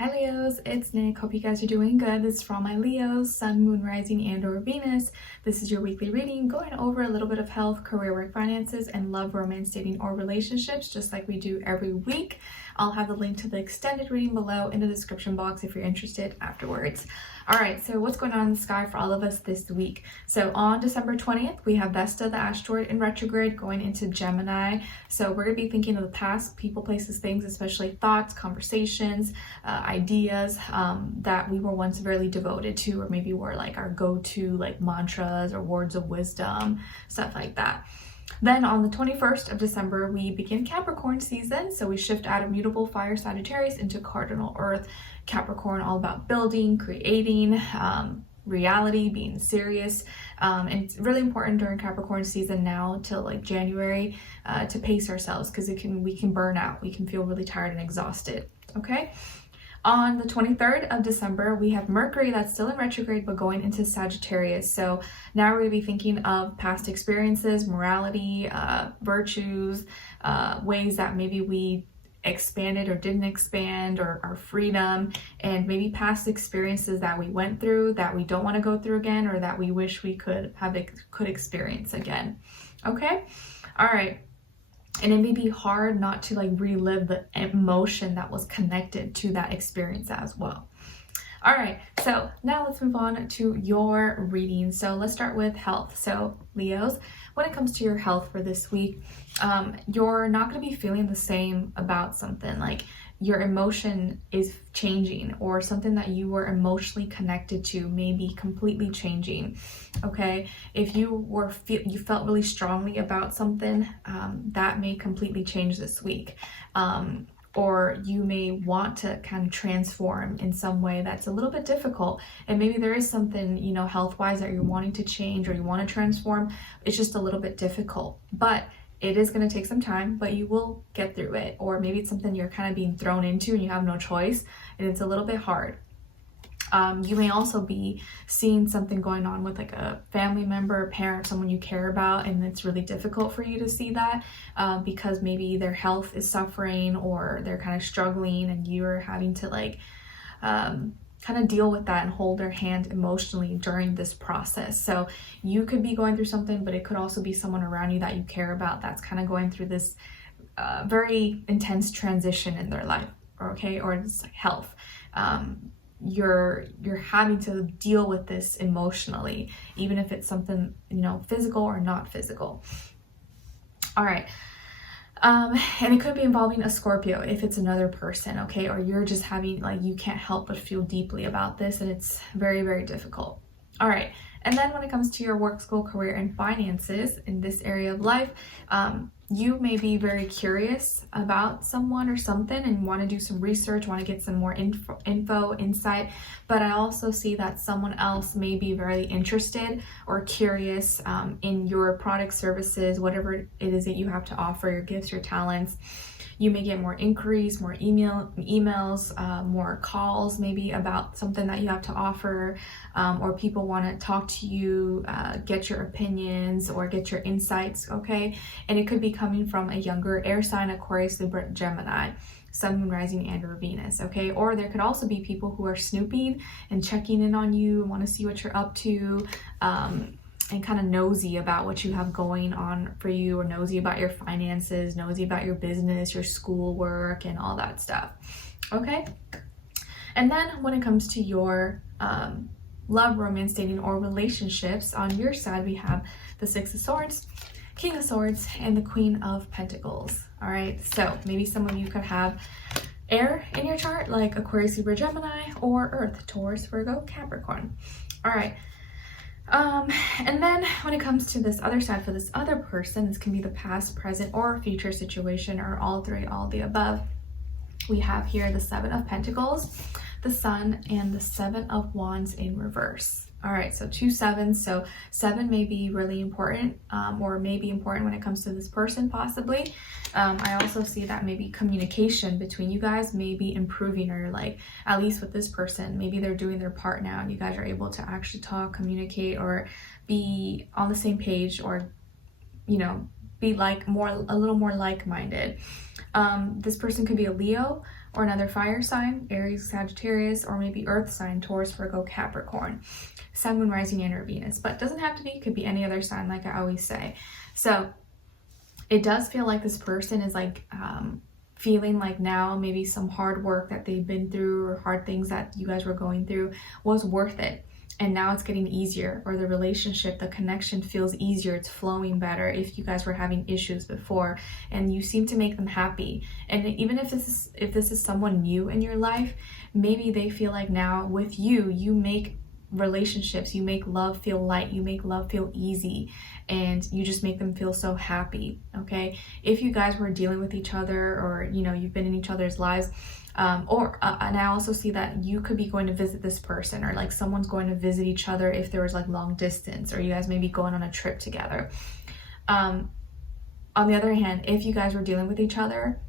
Hi Leos, it's Nick. Hope you guys are doing good. This is for all my Leos, Sun, Moon, Rising, and or Venus. This is your weekly reading, going over a little bit of health, career, work, finances, and love, romance, dating, or relationships, just like we do every week. I'll have the link to the extended reading below in the description box if you're interested afterwards. All right, so what's going on in the sky for all of us this week? So on December 20th, we have Vesta, the asteroid, in retrograde going into Gemini. So we're going to be thinking of the past, people, places, things, especially thoughts, conversations, ideas that we were once very devoted to, or maybe were like our go-to like mantras or words of wisdom, stuff like that. Then on the 21st of December, we begin Capricorn season. So we shift out of mutable fire Sagittarius into cardinal earth Capricorn, all about building, creating, reality, being serious. And it's really important during Capricorn season now till like January to pace ourselves, because we can burn out. We can feel really tired and exhausted. Okay. On the 23rd of December, we have Mercury that's still in retrograde, but going into Sagittarius. So now we're going to be thinking of past experiences, morality, virtues, ways that maybe we expanded or didn't expand, or our freedom, and maybe past experiences that we went through that we don't want to go through again, or that we wish we could experience again. Okay? All right. And it may be hard not to like relive the emotion that was connected to that experience as well. All right, so now let's move on to your reading. So let's start with health. So Leos, when it comes to your health for this week, you're not going to be feeling the same about something. Like your emotion is changing, or something that you were emotionally connected to may be completely changing. Okay, if you felt really strongly about something, that may completely change this week. Or you may want to kind of transform in some way that's a little bit difficult, and maybe there is something, you know, health-wise that you're wanting to change or you want to transform. It's just a little bit difficult, but it is going to take some time, but you will get through it. Or maybe it's something you're kind of being thrown into and you have no choice, and it's a little bit hard. You may also be seeing something going on with like a family member, a parent, someone you care about, and it's really difficult for you to see that because maybe their health is suffering, or they're kind of struggling, and you're having to like kind of deal with that and hold their hand emotionally during this process. So you could be going through something, but it could also be someone around you that you care about that's kind of going through this very intense transition in their life, okay, or it's like health. You're having to deal with this emotionally, even if it's something, you know, physical or not physical. All right. And it could be involving a Scorpio if it's another person, okay? Or you're just having, like, you can't help but feel deeply about this, and it's very, very difficult. All right. And then when it comes to your work, school, career, and finances in this area of life, you may be very curious about someone or something and want to do some research, want to get some more info, insight. But I also see that someone else may be very interested or curious in your products, services, whatever it is that you have to offer, your gifts, your talents. You may get more inquiries, more emails, more calls maybe about something that you have to offer, or people want to talk to you, get your opinions or get your insights, okay? And it could be coming from a younger air sign, Aquarius, Libra, Gemini, Sun, Moon, Rising, and or Venus, okay? Or there could also be people who are snooping and checking in on you and want to see what you're up to, and kind of nosy about what you have going on for you, or nosy about your finances, nosy about your business, your schoolwork, and all that stuff. Okay? And then when it comes to your love, romance, dating, or relationships, on your side, we have the Six of Swords, King of Swords, and the Queen of Pentacles. All right? So maybe some of you could have air in your chart, like Aquarius, Libra, Gemini, or Earth, Taurus, Virgo, Capricorn. All right. And then when it comes to this other side, for this other person, this can be the past, present, or future situation, or all three, all the above. We have here the Seven of Pentacles, the Sun, and the Seven of Wands in reverse. All right, so 2 7s. So 7 may be really important, or may be important when it comes to this person, possibly. I also see that maybe communication between you guys may be improving, or like at least with this person, maybe they're doing their part now and you guys are able to actually talk, communicate, or be on the same page, or, you know, be like a little more like-minded. This person could be a Leo, or another fire sign, Aries, Sagittarius, or maybe earth sign, Taurus, Virgo, Capricorn. Sun, Moon, Rising, and or Venus. But it doesn't have to be, it could be any other sign, like I always say. So it does feel like this person is like feeling like now maybe some hard work that they've been through or hard things that you guys were going through was worth it. And now it's getting easier, or the relationship, the connection feels easier, it's flowing better if you guys were having issues before, and you seem to make them happy. And even if this is someone new in your life, maybe they feel like now with you, you make relationships, you make love feel light, you make love feel easy, and you just make them feel so happy. Okay, if you guys were dealing with each other, or you know, you've been in each other's lives, and I also see that you could be going to visit this person, or like someone's going to visit each other if there was like long distance, or you guys may be going on a trip together. On the other hand, if you guys were dealing with each other,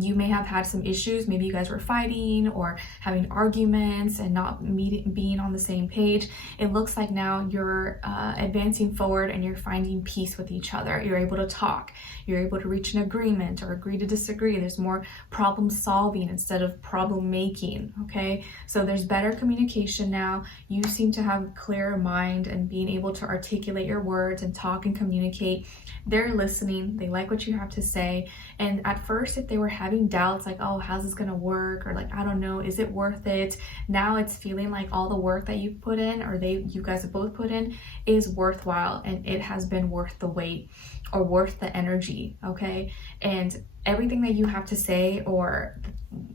you may have had some issues. Maybe you guys were fighting or having arguments and not being on the same page. It looks like now you're advancing forward and you're finding peace with each other. You're able to talk. You're able to reach an agreement or agree to disagree. There's more problem solving instead of problem making, okay? So there's better communication now. You seem to have a clearer mind and being able to articulate your words and talk and communicate. They're listening. They like what you have to say. And at first, if they were having doubts like, oh, how's this gonna work? Or like, I don't know, is it worth it? Now it's feeling like all the work that you've put in, or you guys have both put in, is worthwhile, and it has been worth the wait, or worth the energy, okay? And everything that you have to say, or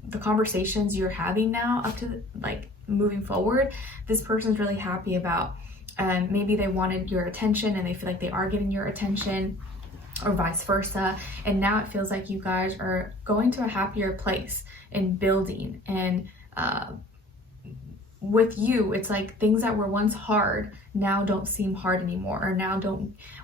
the conversations you're having now up to like moving forward, this person's really happy about. And maybe they wanted your attention and they feel like they are getting your attention, or vice versa. And now it feels like you guys are going to a happier place in building. And with you, it's like things that were once hard now don't seem hard anymore, or now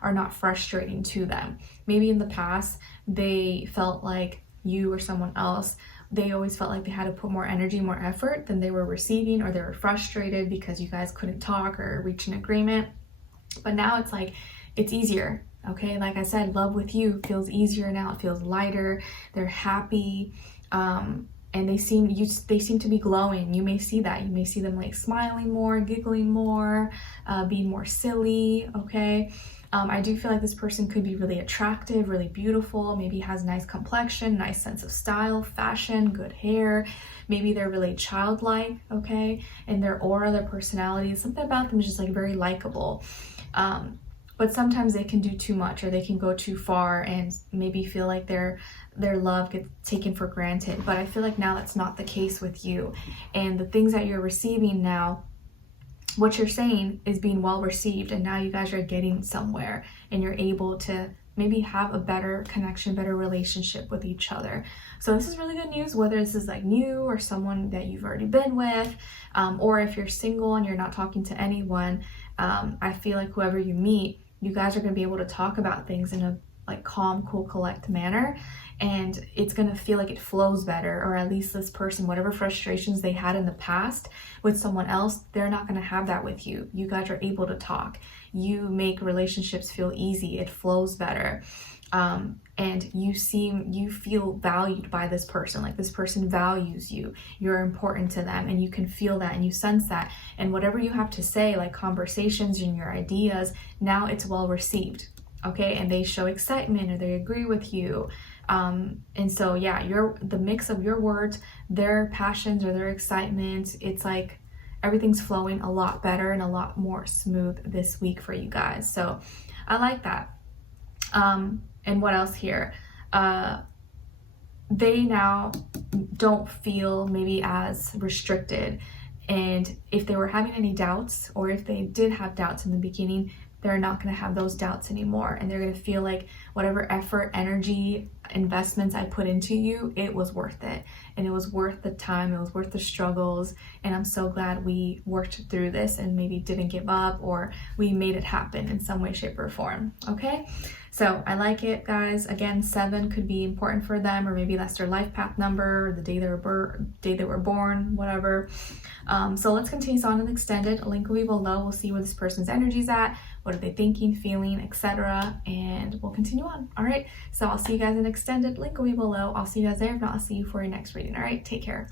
are not frustrating to them. Maybe in the past they felt like you or someone else, they always felt like they had to put more energy, more effort than they were receiving, or they were frustrated because you guys couldn't talk or reach an agreement. But now it's like it's easier. Okay, like I said, love with you feels easier now. It feels lighter. They're happy, and they seem to be glowing. You may see that. You may see them like smiling more, giggling more, being more silly. Okay, I do feel like this person could be really attractive, really beautiful. Maybe has nice complexion, nice sense of style, fashion, good hair. Maybe they're really childlike. Okay, and their aura, their personality, something about them is just like very likable. But sometimes they can do too much, or they can go too far and maybe feel like their love gets taken for granted. But I feel like now that's not the case with you. And the things that you're receiving now, what you're saying is being well received, and now you guys are getting somewhere and you're able to maybe have a better connection, better relationship with each other. So this is really good news, whether this is like new or someone that you've already been with, or if you're single and you're not talking to anyone. I feel like whoever you meet, you guys are going to be able to talk about things in a like calm, cool, collect manner, and it's going to feel like it flows better. Or at least this person, whatever frustrations they had in the past with someone else, they're not going to have that with you. You guys are able to talk. You make relationships feel easy. It flows better. And you feel valued by this person, like this person values you, you're important to them, and you can feel that and you sense that. And whatever you have to say, like conversations and your ideas, now it's well received, okay? And they show excitement, or they agree with you. And so yeah, the mix of your words, their passions or their excitement, it's like everything's flowing a lot better and a lot more smooth this week for you guys. So I like that. And what else here? They now don't feel maybe as restricted. And if they were having any doubts, or if they did have doubts in the beginning, they're not going to have those doubts anymore. And they're going to feel like whatever effort, energy, investments I put into you, it was worth it. And it was worth the time. It was worth the struggles. And I'm so glad we worked through this and maybe didn't give up, or we made it happen in some way, shape, or form. Okay? So I like it, guys. Again, 7 could be important for them, or maybe that's their life path number, or the day they were born, whatever. So let's continue on and extend it. A link will be below. We'll see where this person's energy's at, what are they thinking, feeling, etc. And we'll continue on. All right. So I'll see you guys in the extended, link will be below. I'll see you guys there. If not, I'll see you for your next reading. All right, take care.